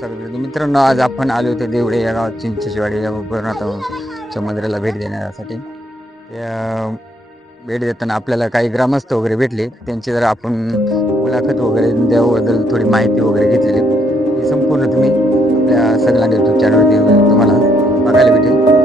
सगळे. मित्रांनो आज आपण आलो होते देवडे या गावात चिंचेचवाडी या भरनाथाच्या मंदिराला भेट देण्यासाठी. त्या भेट देताना आपल्याला काही ग्रामस्थ वगैरे भेटले. त्यांची जर आपण मुलाखत वगैरे देवाबद्दल थोडी माहिती वगैरे घेतलेली. ही संपूर्ण तुम्ही आपल्या सगळ्या यूट्यूब चॅनलवरती तुम्हाला बघायला भेटेल.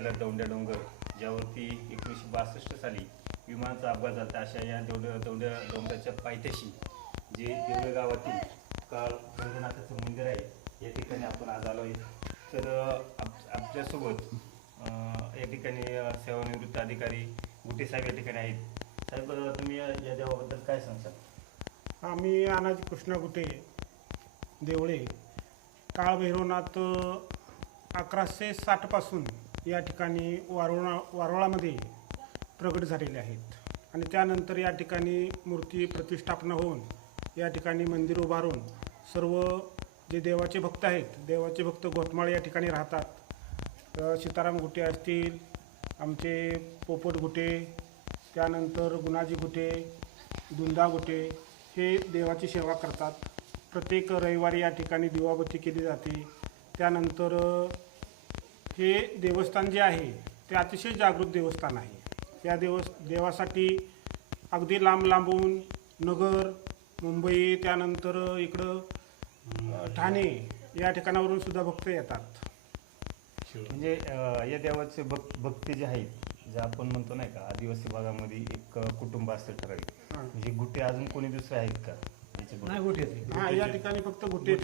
प्रख्यात दौंड्या डोंगर ज्यावरती एकोणीसशे बासष्ट साली विमानाचा अपघात झाला. अशा या दौंड्या दौंड्या डोंगराच्या पायथ्याशी जे देवळे गावातील काळ रंगनाथाचं मंदिर आहे या ठिकाणी आपण आज आलो आहे. तर आप आपल्यासोबत या ठिकाणी सेवानिवृत्त अधिकारी गुटे साहेब या ठिकाणी आहेत. साहेब तुम्ही या या देवाबद्दल काय सांगता? आम्ही अनाजी कृष्णा गुटे देवळे काळभैरवनाथ अकराशे साठपासून या ठिकाणी वारोळा वारोळामध्ये प्रगट झालेले आहेत. आणि त्यानंतर या ठिकाणी मूर्ती प्रतिष्ठापना होऊन या ठिकाणी मंदिर उभारून सर्व जे देवाचे भक्त आहेत देवाचे भक्त गोटमाळे या ठिकाणी राहतात. सीताराम गुटे असतील आमचे पोपट गुटे त्यानंतर गुणाजी गुटे दुंदा गुटे हे देवाची सेवा करतात. प्रत्येक रविवारी या ठिकाणी दिवाबत्ती केली जाते. त्यानंतर हे देवस्थान जे आहे ते अतिशय जागृत देवस्थान आहे. या देवस देवासाठी अगदी लांब लांबून नगर मुंबई त्यानंतर इकडं ठाणे या ठिकाणावरून सुद्धा भक्त येतात. म्हणजे या देवाचे भक भक्ती जे आहेत जे आपण म्हणतो नाही का आदिवासी भागामध्ये एक कुटुंब असतं ठराविक. हां. म्हणजे गुट्टे अजून कोणी दुसरे आहेत का? भक्त? नाही हा या ठिकाणी फक्त गुटे.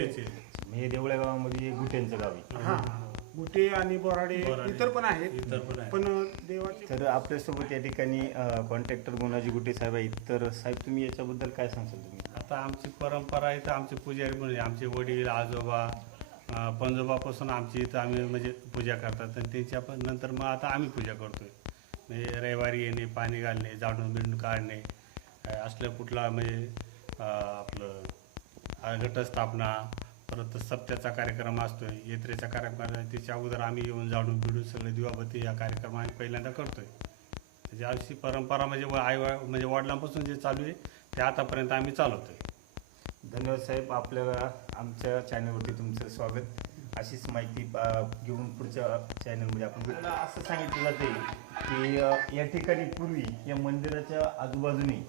म्हणजे देवळ्या गावामध्ये एक गुट्यांचं गाव आहे. गुटे आणि बोराडे बोराडे. इतर पण आहेत इतर पण आहेत. पण देवाचे तर आपल्यासोबत या ठिकाणी कॉन्ट्रॅक्टर गुणाजी गुटे साहेब आहेत तर साहेब तुम्ही याच्याबद्दल काय सांगशाल तुम्ही आता आमची परंपरा आहे तर आमचे पुजारी म्हणजे आमचे वडील आजोबा अं, पंजोबापासून आमची इथं आम्ही म्हणजे पूजा करतात आणि त्यांच्या पण नंतर मग आता आम्ही पूजा करतोय म्हणजे रविवारी येणे पाणी घालणे झाडून बिडून काढणे अं, असलं कुठला म्हणजे अं, आपलं अं, घटस्थापना परत सप्त्याचा कार्यक्रम असतोय यात्रेचा कार्यक्रम आहे, त्याच्या अगोदर आम्ही येऊन झाडून बिडून सगळे दिवाबत्ती या कार्यक्रम आम्ही पहिल्यांदा करतोय. त्याची अशी परंपरा म्हणजे आई म्हणजे वडिलांपासून जे चालू आहे ते आतापर्यंत आम्ही चालवतोय. धन्यवाद साहेब आपल्याला आमच्या चॅनलवरती तुमचं स्वागत. अशीच माहिती घेऊन पुढच्या चॅनलमध्ये आपण. असं सांगितलं जाते की या ठिकाणी पूर्वी या मंदिराच्या आजूबाजूने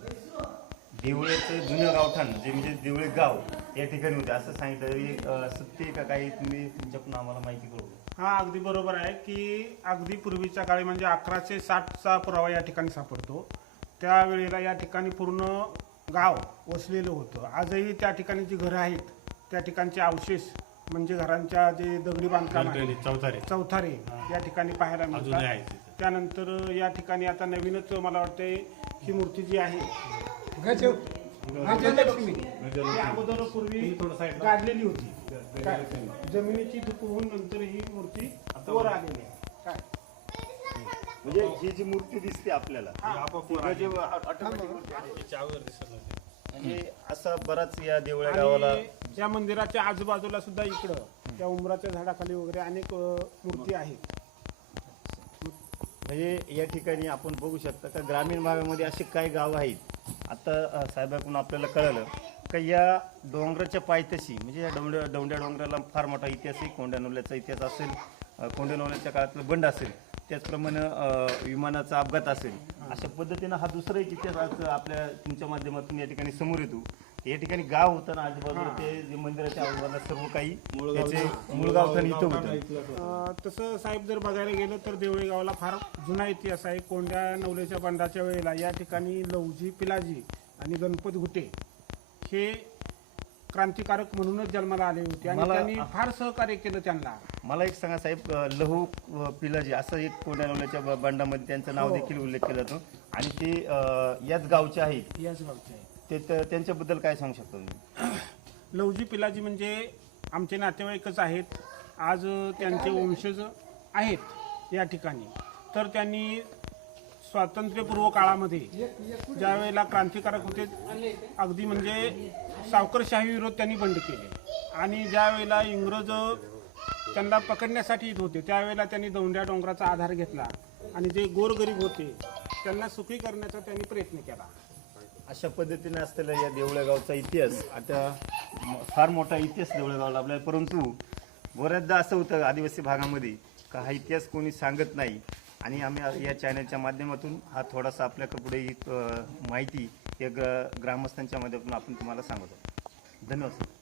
देवळाचं जुनं गावठाण जे म्हणजे देवळे गाव या ठिकाणी होते. असं सांगितलं सत्य का काही? तुम्ही तुमच्याकडून आम्हाला माहिती कळू हा अगदी बरोबर आहे की अगदी पूर्वीच्या काळी म्हणजे अकराशे साठचा पुरावा या ठिकाणी सापडतो. त्यावेळेला या ठिकाणी पूर्ण गाव वसलेलं होतं. आजही त्या ठिकाणी जी घरं आहेत त्या ठिकाणचे अवशेष म्हणजे घरांच्या जे दगडी बांधकाम आहे चौथारे चौथारे या ठिकाणी पाहायला अजूनही मिळतात. त्यानंतर या ठिकाणी आता नवीनच मला वाटते ही मूर्ती जी आहे गजलक्ष्मी ती अगोदर पूर्वी ती थोडं side ला. गाडलेली होती. काय? जमिनीची धूप होऊन नंतर ही मूर्ती वर आलेली आहे. काय? म्हणजे ही जी मूर्ती दिसते आपल्याला. ती गजब automatic मूर्ती आहे. म्हणजे असं बराच या देवळ्या गावाला आणि त्या मंदिराच्या आजूबाजूला सुद्धा इकडं त्या उंबराच्या झाडाखाली वगैरे अनेक अ, मूर्ती आहेत. म्हणजे या ठिकाणी आपण बघू शकता का ग्रामीण भागामध्ये असे काही गावं आहेत आता साहेबाकडून आपल्याला कळलं का या डोंगराच्या पायथ्याशी म्हणजे या डोंड्या डोंड्या डोंगराला फार मोठा इतिहास आहे कोंड्यानोल्याचा इतिहास असेल अ, कोंड्यानोल्याच्या काळातलं बंड असेल त्याचप्रमाणे अ, विमानाचा अपघात असेल अशा पद्धतीनं हा दुसरा एक इतिहास आज आपल्या तुमच्या माध्यमातून या ठिकाणी समोर येतो. या ठिकाणी गाव होतं ना आजूबाजूला ते जे मंदिराच्या आजूबाजूला सर्व काही त्याचे मूळ गावठाण इथं होतं. तसं साहेब जर बघायला गेलं तर देवळे गावाला फार जुना इतिहास आहे. कोंड्या नवलेच्या बंडाच्या वेळेला या ठिकाणी लवजी पिलाजी आणि गणपत घुटे हे क्रांतिकारक म्हणूनच जन्माला आले होते आणि मला- त्यांनी फार सहकार्य केलं त्यांना. मला एक सांगा साहेब अ, लहू अ, पिलाजी असं एक कोंडानवल्याच्या ब- बंडामध्ये त्यांचं नाव हो. देखील उल्लेख केला जातो. आणि ते अ, याच गावचे आहेत. याच गावचे आहे ते त- त्यांच्याबद्दल काय सांगू शकता तुम्ही? लवजी पिलाजी म्हणजे आमचे नातेवाईकच आहेत. आज त्यांचे वंशज आहेत या ठिकाणी. तर त्यांनी स्वातंत्र्यपूर्व काळामध्ये ज्या वेळेला क्रांतिकारक होते अगदी म्हणजे सावकरशाही विरोध त्यांनी बंड केले. आणि ज्या वेळेला इंग्रज त्यांना पकडण्यासाठी येत होते त्यावेळेला त्यांनी दौंड्या डोंगराचा आधार घेतला. आणि जे गोरगरीब होते त्यांना सुखी करण्याचा त्यांनी प्रयत्न केला. अशा पद्धतीने असलेला या देवळेगावचा इतिहास आता फार मोठा इतिहास देवळेगावला आपल्याला परंतु बऱ्याचदा असं होतं आदिवासी भागामध्ये का हा इतिहास कोणी सांगत नाही. आणि आम्ही या चॅनलच्या माध्यमातून हा थोडासा आपल्याकडे पुढे माहिती या ग्र ग्रामस्थांच्या माध्यमातून आपण तुम्हाला सांगतो धन्यवाद सर.